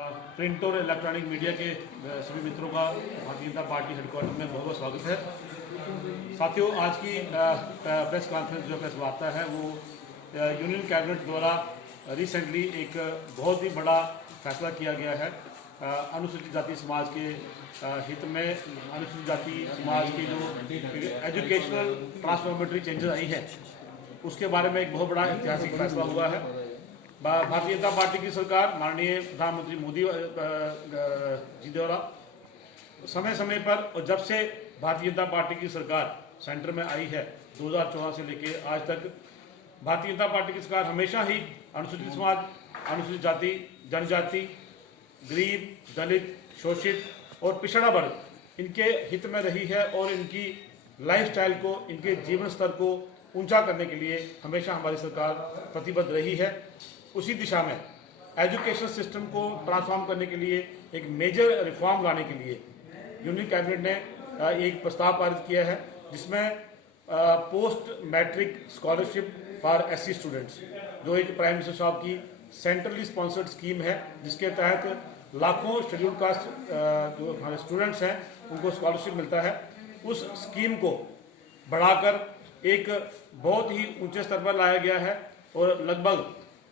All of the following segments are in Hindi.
प्रिंट और इलेक्ट्रॉनिक मीडिया के सभी मित्रों का भारतीय जनता पार्टी हेडक्वार्टर में बहुत बहुत स्वागत है। साथियों, आज की प्रेस कॉन्फ्रेंस जो प्रेस वार्ता है वो यूनियन कैबिनेट द्वारा रिसेंटली एक बहुत ही बड़ा फैसला किया गया है। अनुसूचित जाति समाज के हित में अनुसूचित जाति समाज की जो एजुकेशनल ट्रांसफॉर्मेटरी चेंजेस आई है उसके बारे में एक बहुत बड़ा ऐतिहासिक फैसला हुआ है। भारतीय जनता पार्टी की सरकार माननीय प्रधानमंत्री मोदी जी द्वारा समय समय पर और जब से भारतीय जनता पार्टी की सरकार सेंटर में आई है 2014 से लेकर आज तक भारतीय जनता पार्टी की सरकार हमेशा ही अनुसूचित समाज, अनुसूचित जाति, जनजाति, गरीब, दलित, शोषित और पिछड़ा वर्ग इनके हित में रही है और इनकी लाइफस्टाइल को, इनके जीवन स्तर को ऊंचा करने के लिए हमेशा हमारी सरकार प्रतिबद्ध रही है। उसी दिशा में एजुकेशन सिस्टम को ट्रांसफॉर्म करने के लिए एक मेजर रिफॉर्म लाने के लिए यूनियन कैबिनेट ने एक प्रस्ताव पारित किया है जिसमें post matric scholarship for SC students, जो एक प्राइम मिनिस्टर साहब की सेंट्रली स्पॉन्सर्ड स्कीम है जिसके तहत लाखों शेड्यूल कास्ट जो हमारे स्टूडेंट्स हैं उनको स्कॉलरशिप मिलता है। उस स्कीम को बढ़ाकर एक बहुत ही ऊंचे स्तर पर लाया गया है और लगभग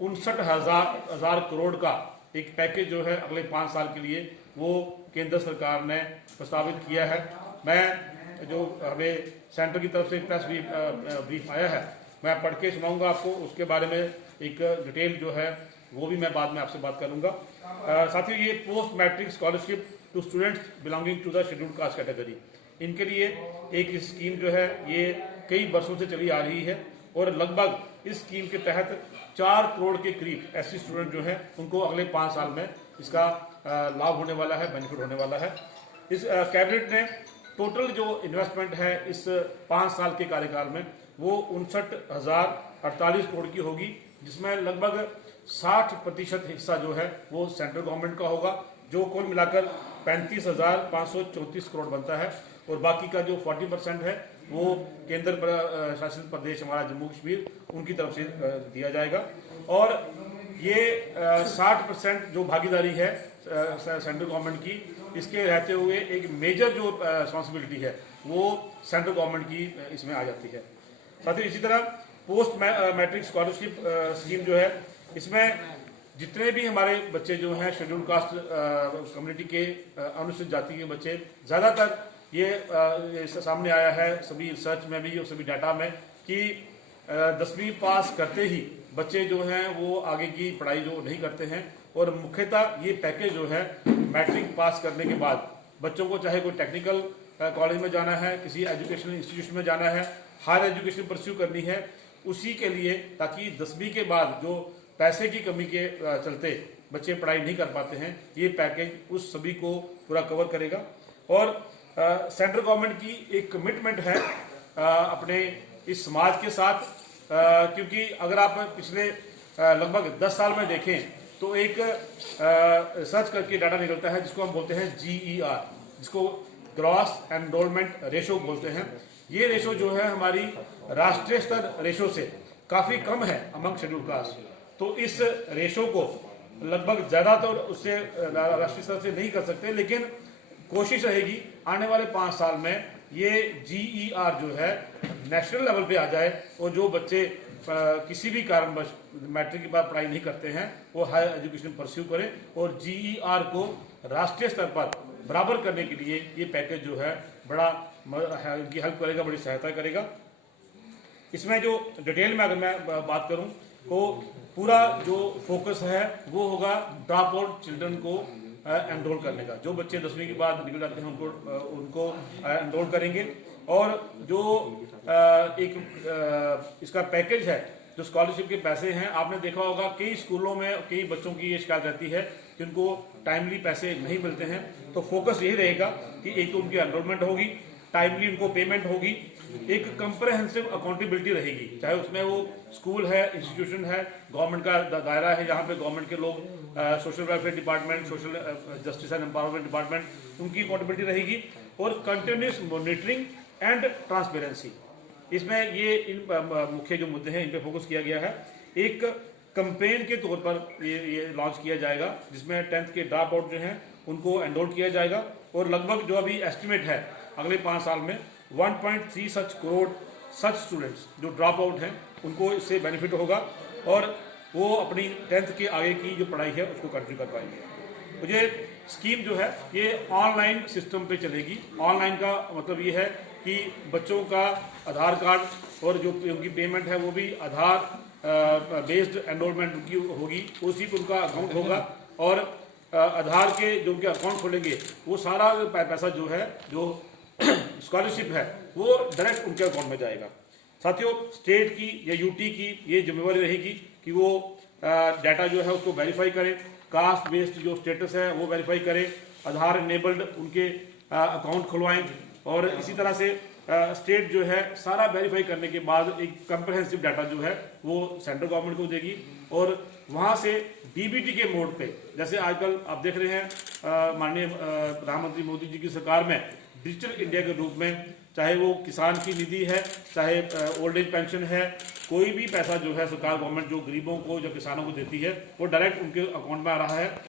59,000 करोड़ का एक पैकेज जो है अगले 5 साल के लिए वो केंद्र सरकार ने प्रस्तावित किया है। मैं जो हमें सेंटर की तरफ से प्रेस ब्रीफ आया है मैं पढ़ के सुनाऊंगा आपको, उसके बारे में एक डिटेल जो है वो भी मैं बाद में आपसे बात करूंगा। साथियों, ये post matric scholarship to students belonging to the scheduled caste category, इनके लिए एक स्कीम जो है ये कई वर्षों से चली आ रही है और लगभग इस स्कीम के तहत 4 करोड़ के करीब एससी स्टूडेंट जो हैं उनको अगले 5 साल में इसका लाभ होने वाला है, बेनिफिट होने वाला है। इस कैबिनेट ने टोटल जो इन्वेस्टमेंट है इस 5 साल के कार्यकाल में वो 59,048 करोड़ की होगी, जिसमें लगभग 60% हिस्सा जो है वो सेंट्रल गवर्नमेंट का होगा, जो कुल मिलाकर 35,534 करोड़ बनता है और बाकी का जो 40% है वो केंद्र शासित प्रदेश हमारा जम्मू कश्मीर उनकी तरफ से दिया जाएगा। और ये 60% जो भागीदारी है सेंट्रल गवर्नमेंट की, इसके रहते हुए एक मेजर जो रिस्पॉन्सिबिलिटी है वो सेंट्रल गवर्नमेंट की इसमें आ जाती है। साथ ही इसी तरह पोस्ट मैट्रिक स्कॉलरशिप स्कीम जो है इसमें जितने भी हमारे बच्चे जो हैं शेड्यूल कास्ट कम्युनिटी के अनुसूचित जाति के बच्चे, ज़्यादातर ये सामने आया है सभी रिसर्च में भी और सभी डाटा में कि 10वीं पास करते ही बच्चे जो हैं वो आगे की पढ़ाई जो नहीं करते हैं और मुख्यतः ये पैकेज जो है मैट्रिक पास करने के बाद बच्चों को चाहे कोई टेक्निकल कॉलेज में जाना है, किसी एजुकेशनल इंस्टीट्यूशन में जाना है, हायर एजुकेशन परस्यू करनी है, उसी के लिए ताकि 10वीं के बाद जो पैसे की कमी के चलते बच्चे पढ़ाई नहीं कर पाते हैं, ये पैकेज उस सभी को पूरा कवर करेगा। और सेंट्रल गवर्नमेंट की एक कमिटमेंट है अपने इस समाज के साथ, क्योंकि अगर आप पिछले लगभग 10 साल में देखें तो एक रिसर्च करके डाटा निकलता है जिसको हम बोलते हैं GER, जिसको ग्रॉस एनरोलमेंट रेशो बोलते हैं। ये रेशो जो है हमारी राष्ट्रीय स्तर रेशो से काफ़ी कम है अमंग शेड्यूल कास्ट, तो इस रेशो को लगभग ज़्यादातर उससे राष्ट्रीय स्तर से नहीं कर सकते, लेकिन कोशिश रहेगी आने वाले 5 साल में ये GER जो है नेशनल लेवल पे आ जाए और जो बच्चे किसी भी कारणवश मैट्रिक के बाद पढ़ाई नहीं करते हैं वो हायर एजुकेशन परस्यू करें और GER को राष्ट्रीय स्तर पर बराबर करने के लिए ये पैकेज जो है बड़ा इनकी हेल्प करेगा, बड़ी सहायता करेगा। इसमें जो डिटेल में अगर मैं बात करूं तो पूरा जो फोकस है वो होगा ड्रॉप आउट चिल्ड्रन को एनरोल करने का। जो बच्चे 10वीं के बाद निकल जाते हैं उनको एनरोल करेंगे और जो इसका पैकेज है, जो स्कॉलरशिप के पैसे हैं, आपने देखा होगा कई स्कूलों में कई बच्चों की ये शिकायत रहती है कि उनको टाइमली पैसे नहीं मिलते हैं, तो फोकस यही रहेगा कि एक तो उनकी एनरोलमेंट होगी, टाइमली उनको पेमेंट होगी, एक कंप्रहेंसिव अकाउंटेबिलिटी रहेगी, चाहे उसमें वो स्कूल है, इंस्टीट्यूशन है, गवर्नमेंट का दायरा है जहाँ पे गवर्नमेंट के लोग social welfare department, social justice and empowerment department, उनकी अकाउंटेबिलिटी रहेगी और कंटिन्यूस मॉनिटरिंग एंड ट्रांसपेरेंसी। इसमें ये इन मुख्य जो मुद्दे हैं इन पे फोकस किया गया है। एक कंपेन के तौर पर ये लॉन्च किया जाएगा, जिसमें 10th के ड्रॉप आउट जो हैं उनको एनरोल किया जाएगा और लगभग जो अभी एस्टिमेट है अगले 5 साल में 1.3 सच करोड़ सच स्टूडेंट्स जो ड्रॉप आउट हैं उनको इससे बेनिफिट होगा और वो अपनी 10th के आगे की जो पढ़ाई है उसको कंटिन्यू कर पाएंगे। तो ये स्कीम जो है ये ऑनलाइन सिस्टम पे चलेगी। ऑनलाइन का मतलब ये है कि बच्चों का आधार कार्ड और जो उनकी पेमेंट है वो भी आधार बेस्ड एनरोलमेंट उनकी होगी, उसी पर उनका अकाउंट होगा और आधार के जो उनके अकाउंट खोलेंगे वो सारा पैसा जो है जो स्कॉलरशिप है वो डायरेक्ट उनके अकाउंट में जाएगा। साथियों, स्टेट की या यूटी की ये जिम्मेवारी रहेगी कि वो डाटा जो है उसको वेरीफाई करें, कास्ट बेस्ड जो स्टेटस है वो वेरीफाई करें, आधार इनेबल्ड उनके अकाउंट खुलवाएं और इसी तरह से स्टेट जो है सारा वेरीफाई करने के बाद एक कंप्रहेंसिव डाटा जो है वो सेंट्रल गवर्नमेंट को देगी और वहाँ से डीबीटी के मोड पे, जैसे आजकल आप देख रहे हैं माननीय प्रधानमंत्री मोदी जी की सरकार में डिजिटल इंडिया के रूप में, चाहे वो किसान की निधि है, चाहे ओल्ड एज पेंशन है, कोई भी पैसा जो है सरकार गवर्नमेंट जो गरीबों को जो किसानों को देती है वो डायरेक्ट उनके अकाउंट में आ रहा है